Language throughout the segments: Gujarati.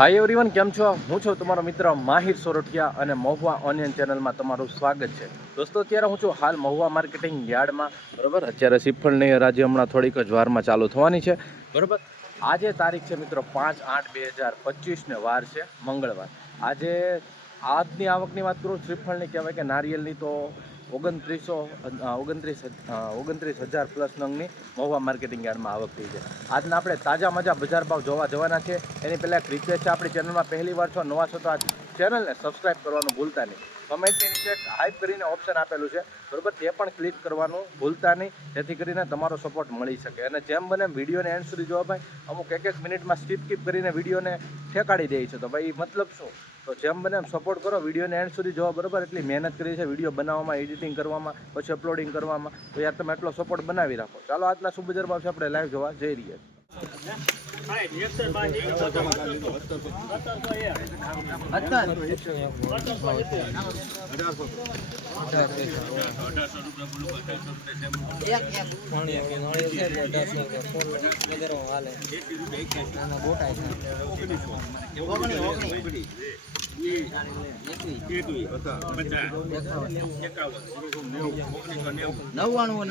હાય એવરીવન કેમ છો? હું છું તમારો મિત્ર માહિર સોરઠિયા અને મહુવા ઓનિયન ચેનલમાં તમારું સ્વાગત છે. દોસ્તો, અત્યારે હું છું હાલ મહુવા માર્કેટિંગ યાર્ડમાં. બરાબર? અત્યારે સિફળની હરાજી હમણાં થોડીક જ વારમાં ચાલુ થવાની છે. બરોબર? આજે તારીખ છે મિત્રો પાંચ આઠ બે હજાર પચીસને વાર છે મંગળવાર. આજે આજની આવકની વાત કરું શ્રીફળની કહેવાય કે નારિયેલની તો ઓગણત્રીસો ઓગણત્રીસ ઓગણત્રીસ હજાર પ્લસ નંગની મહુવા માર્કેટિંગ યાર્ડમાં આવક થઈ છે. આજના આપણે તાજા મજા બજાર ભાવ જોવા જવાના છે. એની પહેલાં એક રિક્વેસ્ટ છે આપણી ચેનલમાં પહેલી વાર છો, નવા છો, તો આ ચેનલને સબસ્ક્રાઇબ કરવાનું ભૂલતા નહીં. કમેન્ટની નીચે હાઈપ કરીને ઓપ્શન આપેલું છે, બરોબર, તે પણ ક્લિક કરવાનું ભૂલતા નહીં. જેથી કરીને તમારો સપોર્ટ મળી શકે. અને જેમ બને વિડીયોને એન્ડ સુધી જોવા ભાઈ. અમુક એક એક મિનિટમાં સ્કીપ કીપ કરીને વિડીયોને ઠેકાડી દે છે. તો ભાઈ, મતલબ શું? તો જેમ બને એમ સપોર્ટ કરો. વિડીયોને એન્ડ સુધી જોવા બરાબર? એટલી મહેનત કરી છે વીડિયો બનાવવામાં એડિટિંગ કરવામાં, પછી અપલોડિંગ કરવામાં. તો યાર તમે એટલો સપોર્ટ બનાવી રાખો. ચાલો, આજના શું બજાર આપણે લાઈવ જોવા જઈ રહ્યા છીએ. નવ્વાણું નવ્વાણું.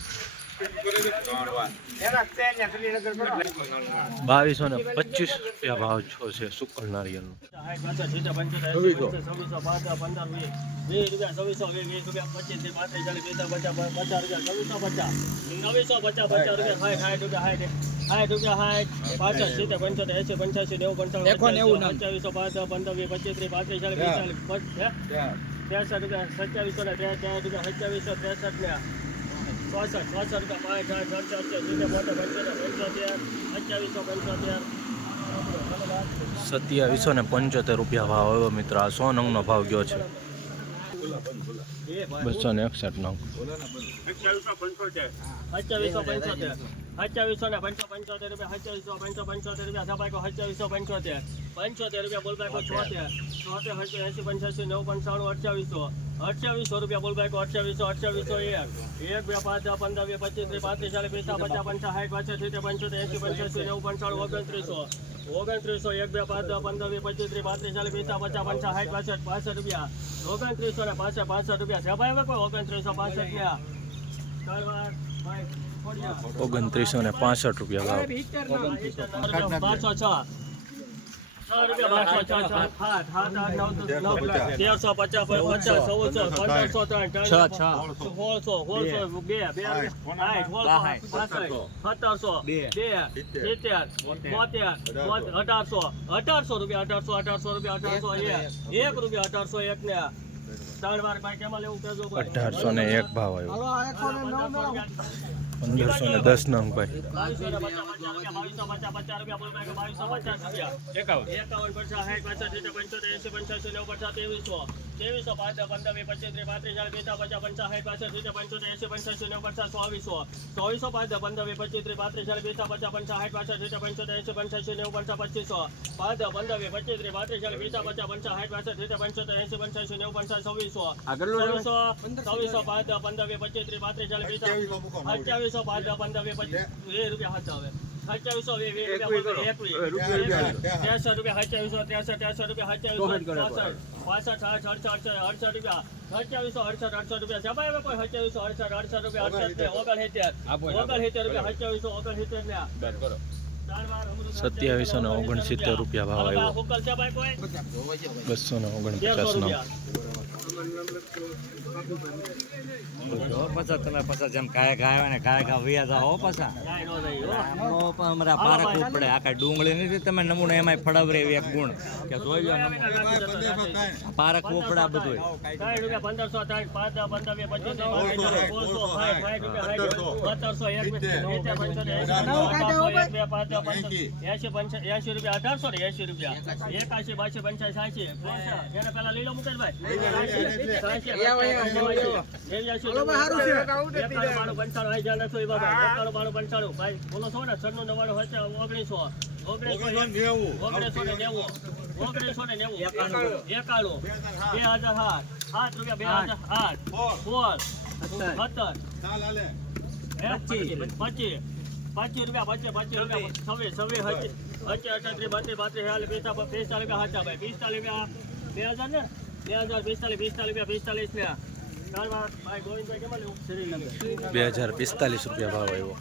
બાવીસો ને પચીસ રૂપિયા ભાવ છો છે સુકલ નેવું રૂપિયા સત્યાવીસો ને ત્રેસઠ રૂપિયા સત્યાવીસો ત્રેસઠ ને ચોસઠ ચોસઠ રૂપિયા પાંચ આઠ અડસઠ સિત્તેર પંચોતેર પંચોતેર અઠ્યાવીસો પંચોતેર. સત્યાવીસો ને પંચોતેર રૂપિયા ભાવ આવ્યો મિત્ર. આ સો નંગનો ભાવ ગયો છે? બસો ને એકસઠ નંગ અઠ્યાવીસો પંચોતેર. અઠ્યાવીસો પંચોતેર. અઠ્યાવીસો ને પંચો પંચોતેર રૂપિયા સત્યાવીસો પંચો પંચોતેર રૂપિયા સબાઈકો સત્યાવીસો પંચોતેર. પંચોતેર રૂપિયા બોલબાઈકો છોતેર છોતેર હજાર એસી પંચ્યાસી, નવ પંચાણું અઠ્યાવીસો. અઠ્યાવીસો રૂપિયા બોલબાઈકો અઠ્યાવીસો અઠ્યાવીસો એક. એક, બે, પાંચ, દસ, પંદર બે પચીસ, ત્રીસ, પાંત્રીસ, ચાલીસ પિસ્તા પચાસ, પંચા, સાઠ પાછળ સિત્તેર, પંચોતેર એસી પંચ્યાસી, નવ પંચાણું ઓગણત્રીસો. ઓગણત્રીસો, એક, બે, પાંચ, દસ, પંદર બે પચીસ, ત્રીસ, પાંત્રીસ, ચાલીસ પિસ્તા પચાસ, પંચા, સાઠ, પાસઠ પાસઠ રૂપિયા. ઓગણત્રીસો ને પાસઠ પાસઠ રૂપિયા. છે ભાઈ હવે કોઈ ઓગણત્રીસો, પાસઠ ને ઓગણત્રીસો ને પાસઠ રૂપિયા ભાવ. તેરસો પચાસ પચાસ ચૌદસો પંદરસો ત્રણ ત્રણ સોળસો સોળસો બે બે સત્તરસો બે સિત્તેર બોતેર અઢારસો અઢારસો રૂપિયા અઢારસો અઢારસો રૂપિયા અઢારસો એક રૂપિયા અઢારસો એક ને ત્રણ વાર ભાઈ કેમાં લેવું અઢારસો ને એક ભાવ આવ્યો. પંદરસો ને દસ નંગ ભાઈ. બાવીસો પચાસ પચાસ રૂપિયા બાવીસો પચાસ પચાસ રૂપિયા બોલ ભાઈ બાવીસો પચાસ રૂપિયા? એકાવન. એકાવન પચાસ, સાઠ પચાસ પંચોતેર એસી પંચ્યાસી, નેવું પચાસ ત્રેવીસો. ત્રેવીસો પાંચ પંદર વીસ પચીસ ત્રીસ પાંત્રીસ ચાલીસ પચાસ પંચાસ પાસઠ સિત્તેર પંચોતેર એસી પંચ્યાસી નેવું પચાસ ચોવીસો ચોવીસો પાંચ પંદર વીસ પચીસ ત્રીસ પાંત્રીસ ચાલીસ પચાસ પંચાસ પાસઠ સિત્તેર પંચોતેર એસી પંચ્યાસી નેવું પચાસ પચીસો પાંચ પંદર વીસ પચીસ ત્રીસ પાંત્રીસ ચાલીસ પચાસ પંચાસ સાઠ પાસઠ સિત્તેર પંચોતેર એસી પંચ્યાસી નેવું પચાસ છવ્વીસો ચોવીસો ચોવીસો પાંચ પંદર વીસ પચીસ ત્રીસ પાંત્રીસ ચાલીસ પિસ્તાલીસ અઠ્યાવીસો પાંચ પંદર વીસ પચીસ. વીસ રૂપિયા હાથ આવે. અઠ્યાવીસો વીસ વીસ રૂપિયા એકવીસ ત્રેસઠ રૂપિયા અઠ્યાવીસો ત્રેસઠ ત્રેસઠ રૂપિયા ચોસઠ પાસઠ સાઠ અડસઠ અડસઠ અડસઠ રૂપિયા. સત્યાવીસો અડસઠ અડસઠ રૂપિયા. હવે કોઈ અઠ્યાવીસો અડસઠ અડસઠ રૂપિયા અડસઠ ને ઓગણસિત્તેર. ઓગણસિત્તેર રૂપિયા અઠ્યાવીસો ઓગણસિત્તેર ને સત્યાવીસો ને ઓગણસિત્તેર રૂપિયા ભાવ આવ્યો. છે બસો ને ઓગણપચાસ રૂપિયા. પાછા તમે પાછા જેમ કાય ગાય ને કાય ગા વૈયા જાઓ હો પાછા કાંઈ ન થાય, હો. પણ અમારા પારખવું પડે આ ડુંગળી નથી તમે નમૂનો એમાંય ફળવરે એક ગુણ કે જોઈ લો નમૂનો. પારખવું બધું સાઠ રૂપિયા એંસી, અઢારસો, એંસી એંસી રૂપિયા ને એંસી રૂપિયા એકાશી બાસી પંચાસી સાચી એને પેલા મુકેશભાઈ સાસી, નેવ્યાસી, એકાણું, બાણું, પંચાણું, આઈ જ્યાં નથી, બાબા. એકાણું, બાણું, પંચાણું. ભાઈ, બોલો છો ને? છન્નું, નવ્વાણું, છે ઓગણીસો. ઓગણીસો નેવું ઓગણીસો ને નેવું. ઓગણીસો ને નેવું. એકાણું. બે હજાર સાત. સાત રૂપિયા, બે હજાર સાત. સોળ. સત્તર. હે? પચીસ. પચીસ રૂપિયા, પચીસ, પચીસ રૂપિયા, છવ્વીસ, છવ્વીસ, પચીસ, પચીસ, અઠત્રીસ, બત્રીસ, પાંત્રીસ, છેતાલીસ, પિસ્તાલીસ, રૂપિયા હતા ભાઈ. પિસ્તાલીસ રૂપિયા, બે હજાર ને? બે હજાર પિસ્તાલીસ, પિસ્તાલીસ રૂપિયા, પિસ્તાલીસ ને. બે હજાર પિસ્તાલીસ રૂપિયા ભાવ આવ્યો.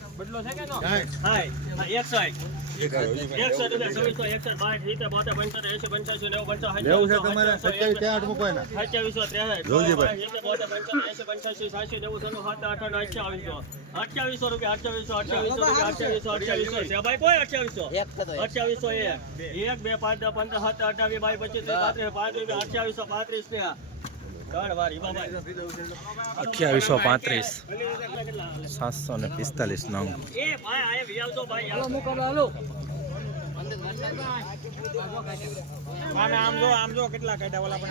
અઠ્યાવીસો, રૂપિયા, અઠ્યાવીસો, અઠ્યાવીસો અઠ્યાવીસો, અઠ્યાવીસો. છે ભાઈ કોઈ અઠ્યાવીસો? અઠ્યાવીસો એક. એક, બે, પાંચ, પંદર, સત્તર, અઠાવીસ, બાવીસ, પચીસ, પાંત્રીસ, પાંત્રીસ અઠ્યાવીસો, પાંત્રીસ ને. અઠ્યાવીસો પાંત્રીસ. સાતસો ને પિસ્તાલીસ નંગ એ ભાઈ આ વિયાવજો ભાઈ યાર. આમ જો આમ જો કેટલા કાઢ્યા ઓલા પણ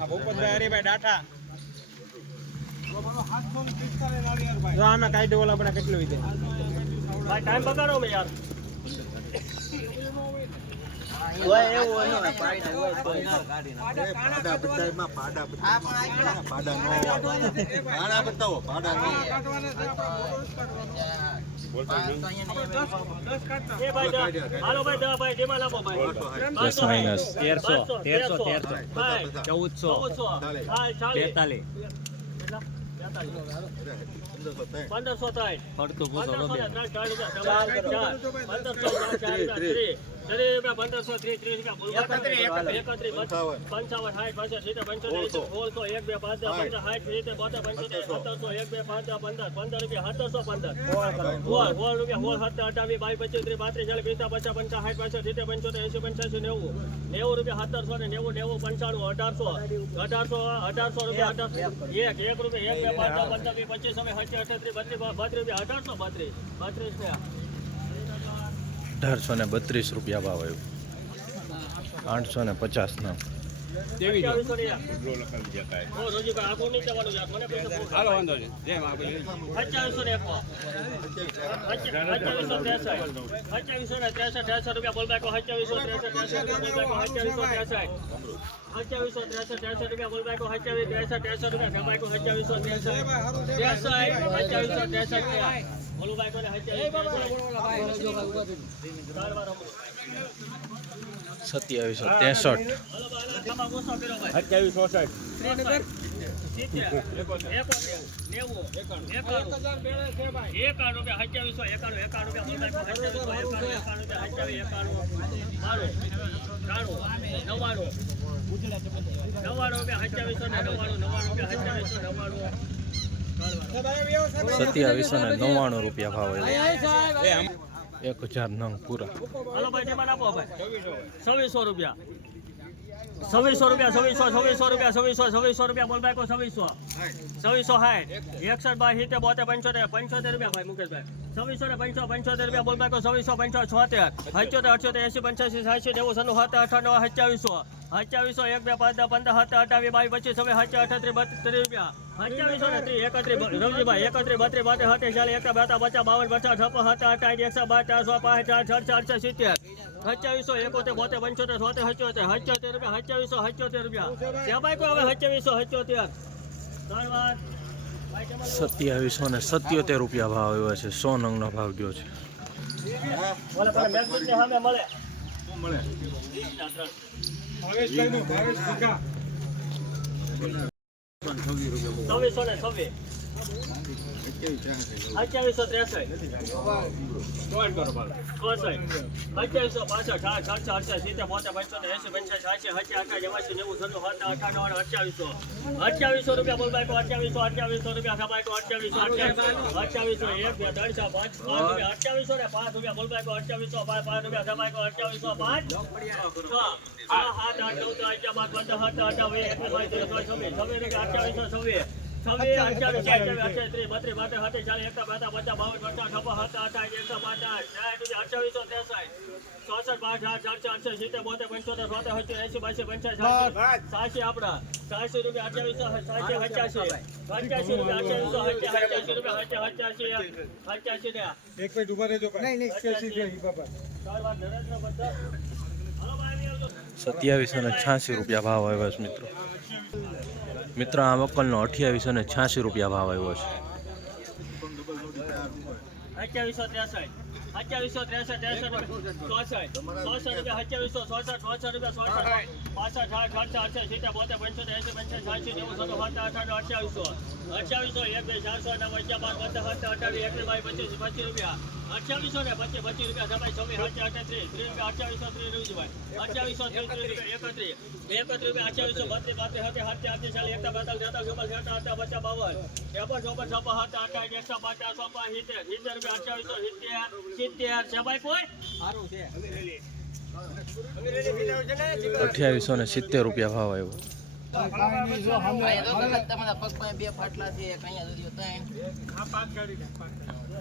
આ ભૂપતભાઈ હરિભાઈ ડાઠા જો આમે કાઢ્યો ઓલા પણ કેટલું વિધે ભાઈ ટાઈમ બગાડો મે યાર માઇનસ તેરસો તેરસો તેરસો. ચૌદસો? બેતાલીસ. પંદરસો ત્રણ. પડતું પૂછો પંદરસો ત્રણ ચાર. પંદરસો ચાર ચાર. પંદરસો ત્રીસ ત્રીસ એકત્રીસ પંચાવન. સાઠ પાસઠ સિત્તેર પંચોતેર સોળસો. એક બે પાંચ પંદર સાઠ સિત્તેર બોતેર પંચોતેર સત્તરસો એક બે પાંચ પંદર પંદર રૂપિયા સત્તરસો પંદર. સોળ સોળ રૂપિયા સોળ સત્તર અઠાવીસ બાવીસ પચીસ ત્રીસ પાંત્રીસ ચાલીસ પિસ્તાલીસ પચાસ પંચાસ સાઠ પાસઠ સિત્તેર પંચોતેર એંસી પંચ્યાસી નેવું. નેવું રૂપિયા સત્તરસો ને નેવું નેવું પંચાણું અઢારસો. અઢારસો અઢારસો રૂપિયા અઢારસો. એક એક. રૂપિયા એક બે પાંચ પંદર પચીસ અમે હજી અઠત્રીસ બત્રીસ બત્રીસ રૂપિયા અઢારસો બત્રીસ. બત્રીસ ને અઢારસો ને બત્રીસ રૂપિયા ભાવ આવ્યો આઠસો ને પચાસ નંગ અઠ્યાવીસો ત્રેસઠ. ત્રેસઠ, રૂપિયા બોલ બાકો. અઠ્યાવીસો ત્રેસઠ, ત્રેસઠ રૂપિયા બોલ બાકો. અઠ્યાવીસો ત્રેસઠ. ત્રેસઠ. અઠ્યાવીસ ત્રેસઠ, ત્રેસઠ રૂપિયા બોલ અઠ્યાવીસો ત્રેસઠ. ત્રેસઠ, અઠ્યાવીસો ત્રેસઠ રૂપિયા. બોલું બાકો ને અઠ્યાવીસ ત્રેસઠ. ચાર વાર અમુક. સત્યાવીસો ત્રેસઠ. અઠ્યાવીસ ચોસઠ એકાણું. રૂપિયા, અઠ્યાવીસો, એકાણું, એકાણું રૂપિયા, એકાણું, નવ્વાણું. નવ્વાણું રૂપિયા, અઠ્યાવીસો ને નવ્વાણું, નવ્વાણું રૂપિયા, અઠ્યાવીસો, નવ્વાણું. સત્યાવીસો ને નવ્વાણું રૂપિયા ભાવ એક હજાર નંગ પૂરા. ભાઈ, ભાઈ. છવ્વીસો રૂપિયા. છવ્વીસો રૂપિયા છવ્વીસો છવ્વીસો રૂપિયા છવ્વીસો છવ્વીસો રૂપિયા બોલ બાકો છવ્વીસો. છવ્વીસો સાઠ એકસઠ બાય સિત્તેર બોતેર પંચોતેર પંચોતેર રૂપિયા ભાઈ મુકેશભાઈ. છવ્વીસો ને પંચો પંચોતેર રૂપિયા બોલ બાકો છવ્વીસો પંચો છોતેર. અઠ્યોતેર અઠ્યોતેર એસી પંચ્યાસી સાતસી નેવું સન્નું સાત અઠાણું સત્યાવીસો. સત્યાવીસો એક બે પાંચ પંદર સત્તર અઠાવીસ બાવીસ પચીસ હવે સત્તર અઠત્રીસ બત્રીસ રૂપિયા. સત્યાવીસો ને ત્રીસ એકત્રીસ રવજીભાઈ એકત્રીસ બત્રીસ બોતેર સત્તર ચાલીસ એક બાતા પચાસ બાવન પચાસ છપ્પન હતા એકસો બાર ચારસો પાંચ ચાર છ ચારસો સિત્તેર. સત્યાવીસો એકોતેર બોતેર પંચોતેર સોતેર સત્યોતેર સત્યોતેર રૂપિયા સત્યાવીસો સત્યોતેર રૂપિયા. ત્યાં ભાઈ કોઈ હવે ત્રણ વાર. ભાઈ સત્યાવીસો ને સત્યોતેર રૂપિયા ભાવ આવ્યો છે સો નંગનો ભાવ ગયો છે. મળે. ના, ત્રણ. છવ્વીસો ને છવ્વીસ અઠ્યાવીસો ત્રેસઠ અઠ્યાવીસો પાસઠ બોતેર પંચોતેર એસી પંચાસી અઠ્યાવીસો અઠ્યાવીસો રૂપિયા બોલ બાઈકો અઠ્યાવીસો અઠ્યાવીસો રૂપિયા બાઈકો અઠ્યાવીસો અઠ્યાવીસો એક બે ત્રણ ચાર પાંચ રૂપિયા અઠ્યાવીસો ને પાંચ રૂપિયા બોલ બાઈકો અઠ્યાવીસો પાંચ પાંચ રૂપિયા દબાઈકો અઠ્યાવીસો પાંચ સાત આઠ દસ અગિયાર પાંચ પંદર સત્તર અઠાવીસ વીસ એકવીસ બાવીસ છવ્વીસ અઠ્યાવીસો છવ્વીસ એકતા બેતા બાવન અઠાવીસ ત્રેસઠ ચોસઠ અડસઠ સિત્તેર બોતેર પંચોતેર સત્તર એસી બાસી પંચાસ સાસી આપણા. સાસી રૂપિયા અઠ્યાવીસો સાસી હચાસી હચાસી રૂપિયા અઠ્યાવીસો હચાસી રૂપિયા હચાસી હચાસી ને એક મિનિટ ઊભા રહેજો ભાઈ. નહીં બાપા. ચાર નરેન્દ્ર બધા સત્યાવીસો ને છ્યાસી રૂપિયા ભાવ આવ્યો છે મિત્રો. મિત્રો, આ મકલનો અઠ્યાવીસો ને છ્યાસી રૂપિયા ભાવ આવ્યો છે. અઠ્યાવીસો એક, બે, ચારસો, નવ, અગિયાર, બાર, પંદર, સત્તર અઠાવીસ એકવીસ બાવીસ, પચીસ પચીસ રૂપિયા. અઠ્યાવીસો ને પચીસ પચીસ રૂપિયા સભાઈ છવ્વીસ અઠ્યા અઠ્યાત્રીસ ત્રીસ રૂપિયા અઠ્યાવીસો ત્રીસ રૂપિયા અઠ્યાવીસો ત્રીસ રૂપિયા એકત્રીસ. એકત્રીસ રૂપિયા અઠ્યાવીસો બત્રીસ સત્ય સત્ય આઠી ચાલીસ એકતા બેતાલીસ તેતાલીસ ચોપન છટા અઠા પચાસ બાવન. ત્રેપન ચોપન છપ્પન સત્તા અઠાવીસ એકસો પચાસ ચોપન સિત્તેર. સિત્તેર રૂપિયા અઠ્યાવીસો સિત્તેર સિત્તેર. છે સારું કોઈ અઠ્યાવીસો ને સિત્તેર રૂપિયા ભાવ આવ્યો.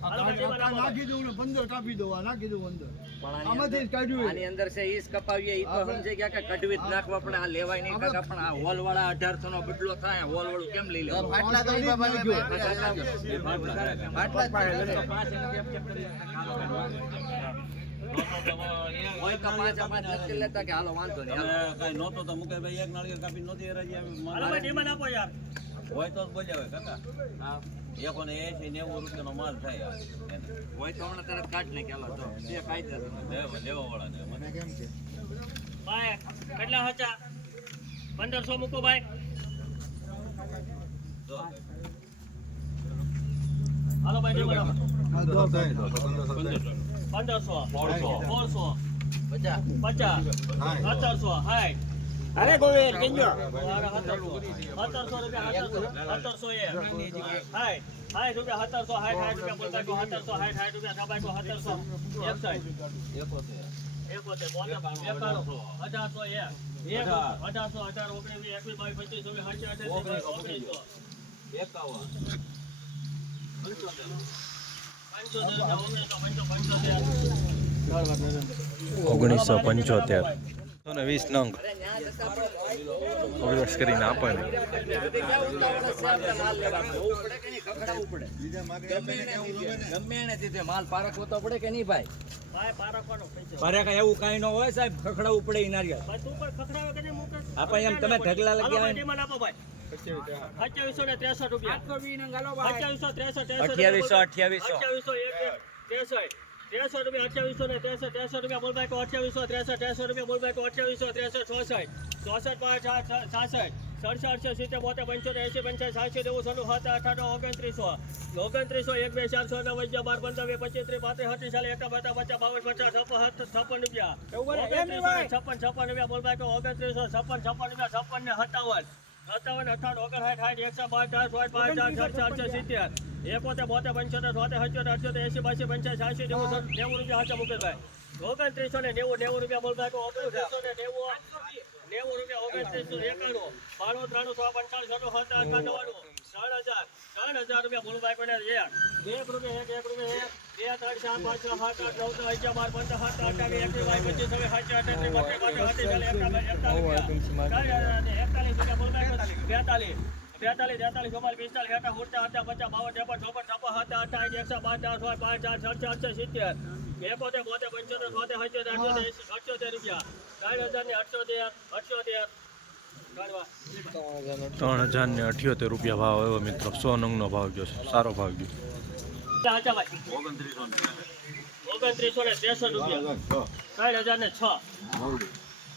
ફાટલા છે એક અહીંયા સુધી ત્રણ તમારે એમ જ દેખાડે છે. આની અંદર છે ઈસ કપાવીએ ઈ તો સમજાઈ ગયા કે કડવી જ નાખવા પડે આ લેવાય નહીં કાકા પણ આ હોલ વાળા અઢારસો નો બદલો થાય હોલ વાળું કેમ લઈ તો લેવું ફાટલા તો ફાટલા જ છે. હોય તો પાંચ આ પાંચ નથી લેતા કે હાલો વાંધો નહીં કઈ નહોતો તો મુકેશભાઈ એક નાળિયેર કાપી નહોતી હરાજી આવી. ડિમાન્ડ આપો યાર. હોય તો જ હોય કાકા. હા. એકો ને એસી નેવું રૂપિયાનો માલ થાય હોય તો હમણાં તરત કાઢ ને કેલો તો. બે કાયદેસર લેવા લેવા વાળાને મને ભાઈ કેટલા હતા પંદરસો મૂકો ભાઈ. હાલો ભાઈ પંદરસો સોળસો. પચાસ. પચાસ. સત્તરસો હાય. અરે ગોવિંદ કિંજો સત્તરસો રૂપિયા સત્તરસો એ. હાય. હાય રૂપિયા સત્તરસો હાય હાય રૂપિયા બોલબાઈકો સત્તરસો હાય હાય રૂપિયા સબાઈકો સત્તરસો એક એકાણું અઢારસો એ. એક અઢારસો અઢાર ઓગણીસ વીસ, એકવીસ બાવીસ પચીસ ચોવીસ સાતસો અઢાર ઓગણીસો એકાવન પંચોતેર ઓગણીસો પંચોતેર. ઓગણીસો પંચોતેર. ને વીસ નંગ. ઓગણીસ કરીને આપે ને. ગમે એને દીધે માલ પારખવો પડે કે નહીં ભાઈ ભાઈ પારખવાનો એવું કઈ ન હોય સાહેબ પડે ખખડાવે? આપણે એમ તમે ઢગલા હાલો લગી ભાઈ, આવે ડિમાન્ડ આપો ભાઈ. અઠ્યાવીસો ને ત્રેસઠ રૂપિયા. અઠ્યાવીસો ત્રેસઠ અઠ્યાવીસો ત્રેસઠ. ત્રેસઠ રૂપિયા અઠ્યાવીસો ને ત્રેસઠ ત્રેસો રૂપિયા બોલ ભાઈ અઠ્યાવીસો ત્રેસઠ રૂપિયા બોલ ભાઈ અઠ્યાવીસો ત્રેસઠ ચોસઠ ચોસઠ પાંચ છાસઠ. સડસઠ અડસઠ સિત્તેર બોતેર પંચોતેર એસી પંચાસ સાતસી નેવું સનું સત્તર અઠાણું ઓગણત્રીસો. ઓગણત્રીસો એક બે ચારસો નવ અગિયાર બાર પંદર પચીસ ત્રીસ પાંત્રીસ ચાલીસ એકા પચાસ પચાસ બાવન પચાસ છપ્પન છપ્પન રૂપિયા. ઓગણત્રીસો છપ્પન છપ્પન રૂપિયા બોલ ભાઈ ઓગણત્રીસો છપ્પન છપ્પન રૂપિયા છપ્પન ને સત્તાવન. સત્તાવન સાઠ, એકસો પાંચ ચાર પાંચ પાંચ, ચાર બાસી પંચાસ સાતસી નેવું રૂપિયા હાચા મુકેશભાઈ. ઓગણત્રીસો ને નેવું નેવું રૂપિયા બોલભાઈ. નેવું નેવું રૂપિયા ઓગણત્રીસો એકાણું. બાણું, ત્રાણું, સો પંચાણું નવ્વાણું ત્રણ હજાર ત્રણ હજાર રૂપિયા બોલભાઈ કોને એક એક રૂપિયા એક એક રૂપિયા એક બે ત્રણ ચાર પાંચ છ સાત આઠ નવ દસ અગિયાર બાર પંદર સાત અઠાવીસ એકવીસ બાવીસ પચીસ છવ્વીસ સાતસી અઠ્યાસી બત્રીસ પાંત્રીસ છત્રીસ એકતાલીસ બેતાલીસ. બેતાલીસ તેતાલીસ ચુમ્માલીસ પિસ્તાલીસ હેઠા ઉડતા હતા પચાસ બાવન ત્રેપન ચોપન છપ્પન હતા અઠાવીસ એકસો ચાર છ પાંચ ચાર છ છ સિત્તેર. એકોતેર બોતેર પંચોતેર સોતેર સત્યોતેર અઠ્યોતેર એંસી અઠ્યોતેર રૂપિયા. ત્રણ હજાર ને અઠ્યોતેર અઠ્યોતેર ત્રણ હજાર ને અઠ્યોતેર રૂપિયા ભાવ આવ્યો મિત્રો. સો નંગનો ભાવ ગયો છે. સારો ભાવ ગયો. ઓગણત્રીસો ને ત્રેસઠ રૂપિયા. ત્રણ હજાર ને છ.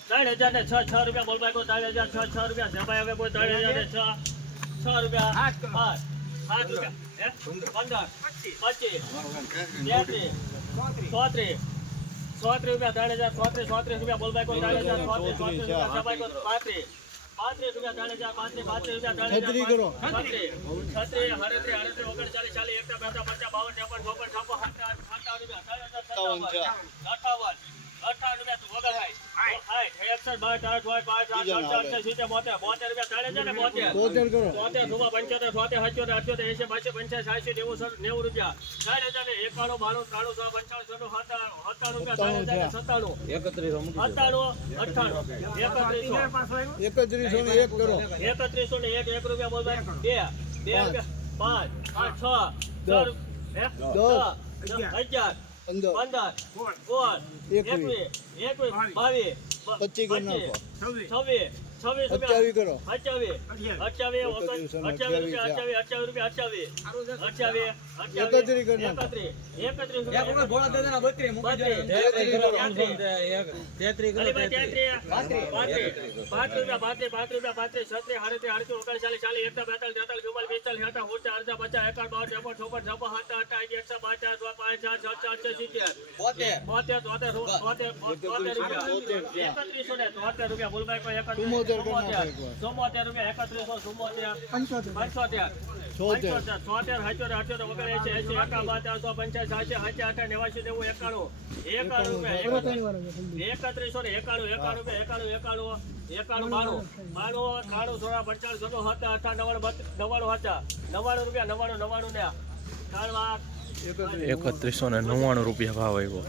ત્રણ હજાર ને છ છ રૂપિયા બોલ ભાઈ કોઈ ત્રણ હજાર છ છ રૂપિયા. જમાઈ હવે કોઈ ત્રણ હજાર ને છ. છ રૂપિયા. આઠ આઠ સાત રૂપિયા? પંદર. પચીસ. તેત્રીસ ચોત્રીસ. ચોત્રીસ રૂપિયા. ત્રણ હજાર ચોત્રીસ ચોત્રીસ રૂપિયા. બોલ ભાઈ કોઈ ત્રણ હજાર ચોત્રીસ ચોત્રીસ રૂપિયા. જમાઈ કોઈ પાંત્રીસ. પાંત્રીસ રૂપિયા હજાર પાંત્રીસ પાંત્રીસ રૂપિયા હજાર છત્રીસ છત્રીસ હડત્રીસ હડત્રીસ ઓગણચાલીસ ચાલીસ એકતા બેતા પચાસ બાવન ત્રેપન ચોપન છપ્પન સત્તાવન રૂપિયા સત્તાવન અઠાવન. એકત્રીસો ને એક કરો. એકત્રીસો ને એક એક રૂપિયા બોલ બે. બે પાંચ. પાંચ. છ. દસ. અગિયાર. પંદર. પંદર. સોળ એકવીસ. એકવીસ. બાવીસ. પચીસ. છવ્વીસ. કરો. ઓગણ- રૂપિયા અઠ્યાવીસ રૂપિયા કરી. એકત્રીસ. એકત્રીસ રૂપિયા. કરો. પાંત્રીસ, છત્રીસ, આડત્રીસ, આડત્રીસ, ઓગણચાલીસ, ચાલીસ, એકતા, બેતાલીસ, તેતાલીસ, ચુમ્માલીસ, પિસ્તાલીસ, છેતાલીસ, ઓગણચાલીસ, અડધા, પચાસ, એકાવન, બાવન, ત્રેપન, ચોપન, છપ્પન, હતા અઠ્ઠાવન, એકસો, પચાસ, પાંચ, ચાર, છ, ચાર, છ, સિત્તેર. બોતેર, તોતેર, તોતેર રૂપિયા. એકત્રીસો ને તોતેર રૂપિયા, બોલભાઈ એકત્રીસ, ચુમ્મોતેર ચુમ્મોતેર. રૂપિયા, એકત્રીસો, ચુમ્મોતેર, પંચોતેર, છોતેર. છોતેર, અઠ્યોતેર, અઠ્યોતેર, ઓગણએંસી, એંસી, એકાવન, ચારસો, પંચાસી, સાતસો, સાતસો, અઠાવન, નેવાસી, નેવું, એકાણું, એકાણું રૂપિયા, એકત્રીસો ને એકાણું એકાણું રૂપિયા, એકાણું એકાણું એકાણું બાણું. બાણું ત્રાણું સોળા પંચાણું સત્તર હતા અઠા નવ્વાણું નવ્વાણું હતા. નવ્વાણું રૂપિયા નવ્વાણું નવ્વાણું ને ત્રણ લાખ એકત્રીસો ને નવ્વાણું રૂપિયા ભાવ આવ્યો.